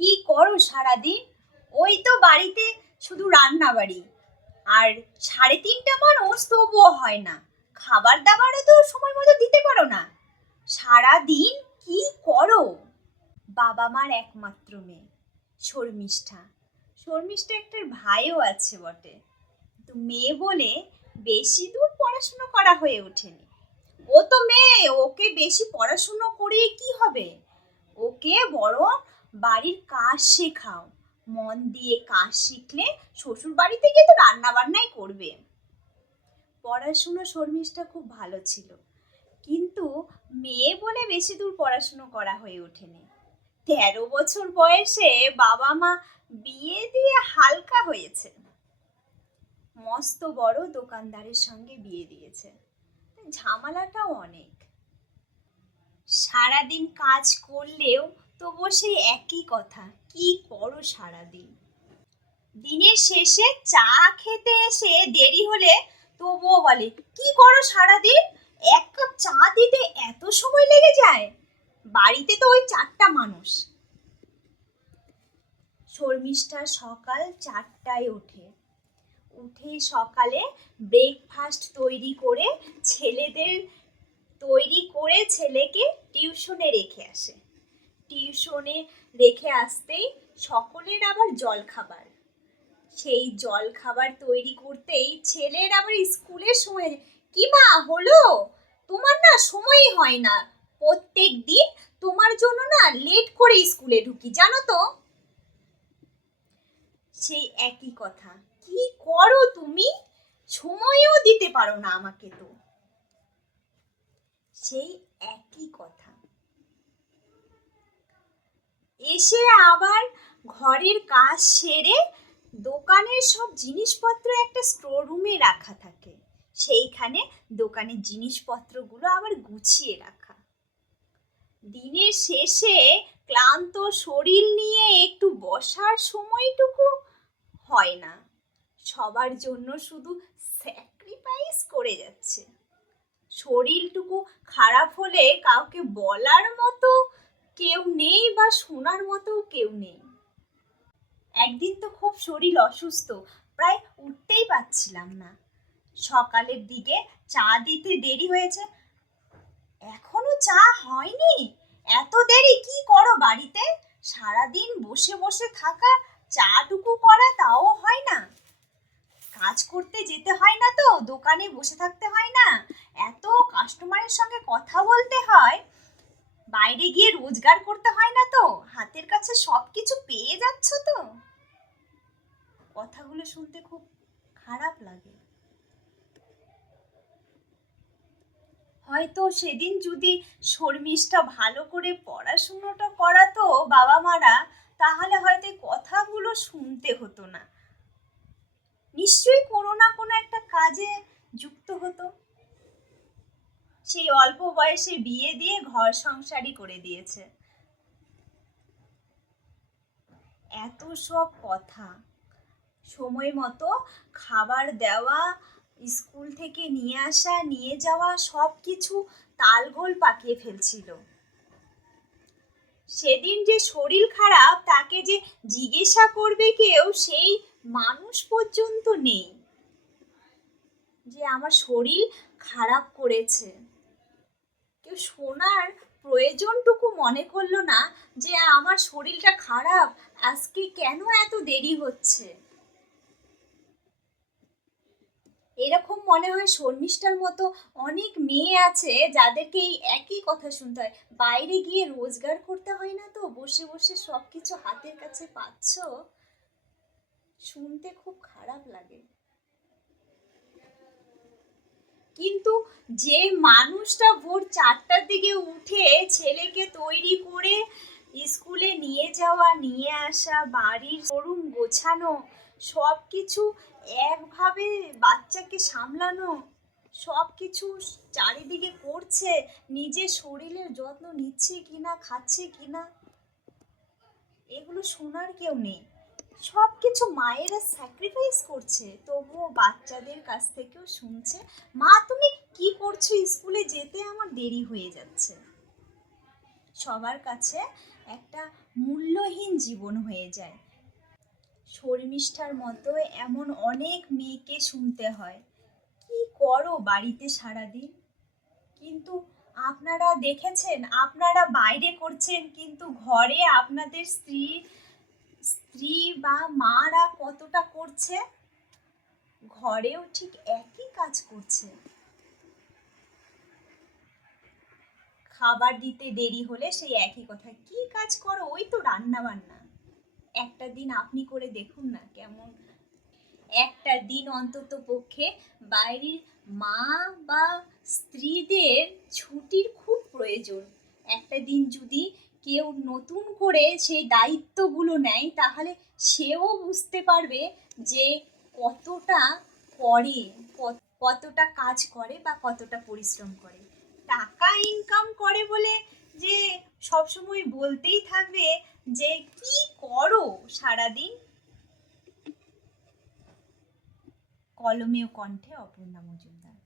কি করো সারাদিন? ওই তো বাড়িতে শুধু রান্না বাড়ি। আর 3.5টা মানুষ তবুও হয় না। খাবার দাবারও তো সময় মতো দিতে পারো না। সারাদিন কি করো? বাবা মার একমাত্র মেয়ে শর্মিষ্ঠা। শর্মিষ্ঠা একটার ভাইও আছে বটে, তো মেয়ে বলে বেশি দূর পড়াশুনো করা হয়ে ওঠেনি। ও তো মেয়ে, ওকে বেশি পড়াশুনো করে কি হবে? ওকে বরং বাড়ির কাজ শেখাও। মন দিয়ে কাজ শিখলে শ্বশুর বাড়িতে গিয়ে তো রান্না বান্নাই করবে। পড়াশুনো শর্মিষ্ঠা খুব ভালো ছিল, কিন্তু মেয়ে বলে বেশি দূর পড়াশুনো করা হয়ে ওঠেনি। 13 বছর বয়সে বাবা মা বিয়ে দিয়ে হালকা হয়েছে। মস্ত বড় দোকানদারের সঙ্গে বিয়ে দিয়েছে, ঝামেলাটাও অনেক। সারাদিন কাজ করলেও তবুও সেই একই কথা, কি করো সারাদিন? দিনের শেষে চা খেতে এসে দেরি হলে তবুও বলে কি করো সারাদিন? 1 কাপ চা দিতে এত সময় লেগে যায়? বাড়িতে তো ওই 4টা মানুষ। শর্মিষ্ঠা সকাল 4টায় উঠে সকালে ব্রেকফাস্ট তৈরি করে ছেলেকে টিউশনে রেখে আসে। টিউশনে রেখে আসতেই সকলের আবার জলখাবার। সেই জলখাবার তৈরি করতেই ছেলের আবার স্কুলের সময়। কি মা হলো? তোমার না সময়ই হয় না। প্রত্যেক দিন তোমার জন্য না লেট করে স্কুলে ঢুকি, জানো তো? সেই একই কথা, কি করো তুমি? সময়ও দিতে পারো না আমাকে তো। সেই একই কথা। এসে আবার ঘরের কাজ সেরে দোকানের সব জিনিসপত্র একটা স্টোর রুমে রাখা থাকে, সেইখানে দোকানের জিনিসপত্রগুলো আবার গুছিয়ে রাখা। দিনের শেষে ক্লান্ত শরীর নিয়ে একটু বসার সময়টুকু হয় না। সবার জন্য শুধু স্যাক্রিফাইস করে যাচ্ছে। শরীরটুকু খারাপ হলে কাউকে বলার মতো কেউ নেই বা শোনার মতো কেউ নেই। একদিন তো খুব শরীর অসুস্থ, প্রায় উঠতেই পারছিলাম না। সকালের দিকে চা দিতে দেরি হয়েছে। এখনো চা হয়নি? এত দেরি কি করো বাড়িতে? সারাদিন বসে বসে থাকা, চাটুকু করা তাও হয় না? কাজ করতে যেতে হয় না তো? দোকানে বসে থাকতে হয় না? এত কাস্টমারের সঙ্গে কথা বলতে হয়, বাইরে গিয়ে রোজগার করতে হয় না তো? হাতের কাছে সবকিছু পেয়ে যাচ্ছ তো? কথাগুলো শুনতে খুব খারাপ লাগে। হয়তো সেদিন যদি শর্মিষ্ঠা ভালো করে পড়াশুনোটা করাতো বাবা মারা, তাহলে হয়তো কথাগুলো শুনতে হতো না। নিশ্চয়ই কোনো না কোনো একটা কাজে যুক্ত হতো। সেই অল্প বয়সে বিয়ে দিয়ে ঘর সংসারই করে দিয়েছে। এত সব কথা, সময় মতো খাবার দেওয়া, স্কুল থেকে নিয়ে আসা নিয়ে যাওয়া, সব কিছু তালগোল পাকিয়ে ফেলছিল। সেদিন যে শরীর খারাপ, তাকে যে জিজ্ঞাসা করবে কেউ, সেই মানুষ পর্যন্ত নেই। যে আমার শরীর খারাপ করেছে, কেউ শোনার প্রয়োজনটুকু মনে করলো না যে আমার শরীরটা খারাপ, আজকে কেন এত দেরি হচ্ছে। এরকম মনে হয় শর্মিষ্ঠার মতো অনেক মেয়ে আছে যাদেরকে এই একই কথা শুনতে হয়। বাইরে গিয়ে রোজগার করতে হয় না তো? বসে বসে সবকিছু হাতের কাছে পাচ্ছ। শুনতে খুব খারাপ লাগে। কিন্তু যে মানুষটা ভোর 4টার দিকে উঠে ছেলেকে তৈরি করে স্কুলে নিয়ে যাওয়া নিয়ে আসা, বাড়ির শোরুম গোছানো, সব কিছু একভাবে বাচ্চাকে সামলানো, সব কিছু চারিদিকে করছে, নিজের শরীরের যত্ন নিচ্ছে কিনা, খাচ্ছে কিনা, এগুলো শোনার কেউ নেই। সব কিছু মায়েরা স্যাক্রিফাইস করছে, তবুও বাচ্চাদের কাছ থেকেও শুনছে, মা তুমি কি করছো? স্কুলে যেতে আমার দেরি হয়ে যাচ্ছে। সবার কাছে একটা মূল্যহীন জীবন হয়ে যায়। শর্মিষ্ঠার মতো এমন অনেক মেয়েকে শুনতে হয়, কি করো বাড়িতে সারাদিন। কিন্তু আপনারা দেখেছেন, আপনারা বাইরে করছেন, কিন্তু ঘরে আপনাদের স্ত্রী বা মারা কতটা করছে, ঘরেও ঠিক একই কাজ করছে। খাবার দিতে দেরি হলে সেই একই কথা, কি কাজ করো, ওই তো রান্না বান্না। একটা দিন আপনি করে দেখুন না কেমন। একটা দিন অন্তত পক্ষে বাইরের মা বা স্ত্রীদের ছুটির খুব প্রয়োজন। একটা দিন যদি কেউ নতুন করে সেই দায়িত্বগুলো নেয়, তাহলে সেও বুঝতে পারবে যে কতটা করে, কতটা কাজ করে বা কতটা পরিশ্রম করে। টাকা ইনকাম করে বলে যে সবসময় বলতেই থাকবে যে কি করো সারাদিন। কলমে ও কণ্ঠে অপর্ণা মজুমদার।